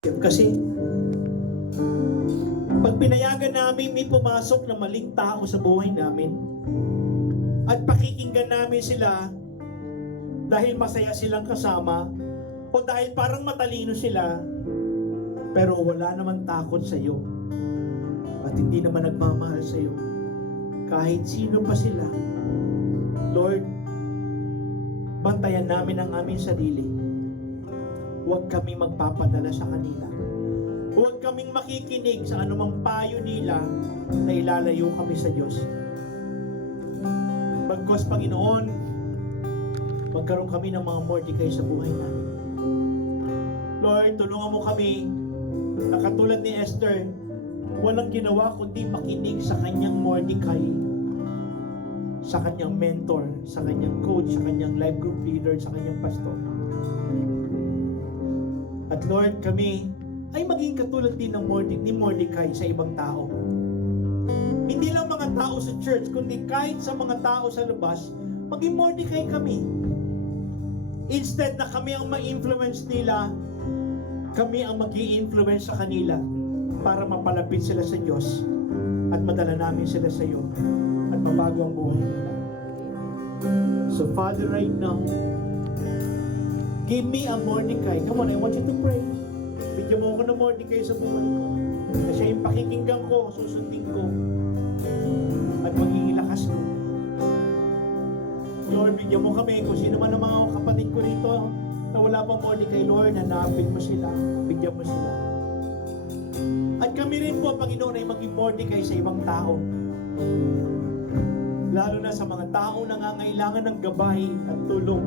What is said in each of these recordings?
Kasi pag pinayagan namin may pumasok na maling tao sa buhay namin at pakikinggan namin sila dahil masaya silang kasama o dahil parang matalino sila pero wala naman takot sa iyo at hindi naman nagmamahal sa iyo kahit sino pa sila, Lord, bantayan namin ang aming sarili. Huwag kami magpapadala sa kanila. Huwag kaming makikinig sa anumang payo nila na ilalayo kami sa Diyos. Bagkus, Panginoon, magkaroon kami ng mga Mordecai sa buhay namin. Lord, tulungan mo kami na katulad ni Esther, walang ginawa kundi makinig sa kanyang Mordecai, sa kanyang mentor, sa kanyang coach, sa kanyang life group leader, sa kanyang pastor. At Lord, kami ay maging katulad din ng ni Mordecai sa ibang tao. Hindi lang mga tao sa church, kundi kahit sa mga tao sa labas, maging Mordecai kami. Instead na kami ang ma-influence nila, kami ang mag-i-influence sa kanila para mapalapit sila sa Diyos at madala namin sila sa iyo at mabago ang buhay nila. So Father, right now, give me a Mordecai. Come on, I want you to pray. Bigyan mo ako ng Mordecai sa buhay ko. Na siya yung pakikinggan ko, susundin ko, at magiging lakas ko. Lord, bigyan mo kami. Kung sino man ang mga kapatid ko rito na wala pang Mordecai, Lord, hanapin mo sila. Bigyan mo sila. At kami rin po, Panginoon, ay maging Mordecai sa ibang tao. Lalo na sa mga tao na nangangailangan ng gabay at tulong.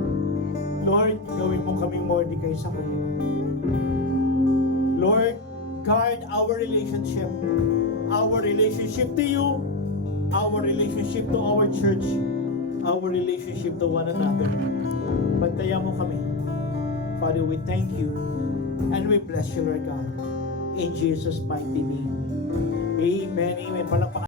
Lord, gawin mo kaming Mordecai sa kanila. Lord, guard our relationship to you, our relationship to our church, our relationship to one another. Bantayan mo kami. Father, we thank you and we bless you, Lord God. In Jesus' mighty name. Amen. Amen. Palakpakan.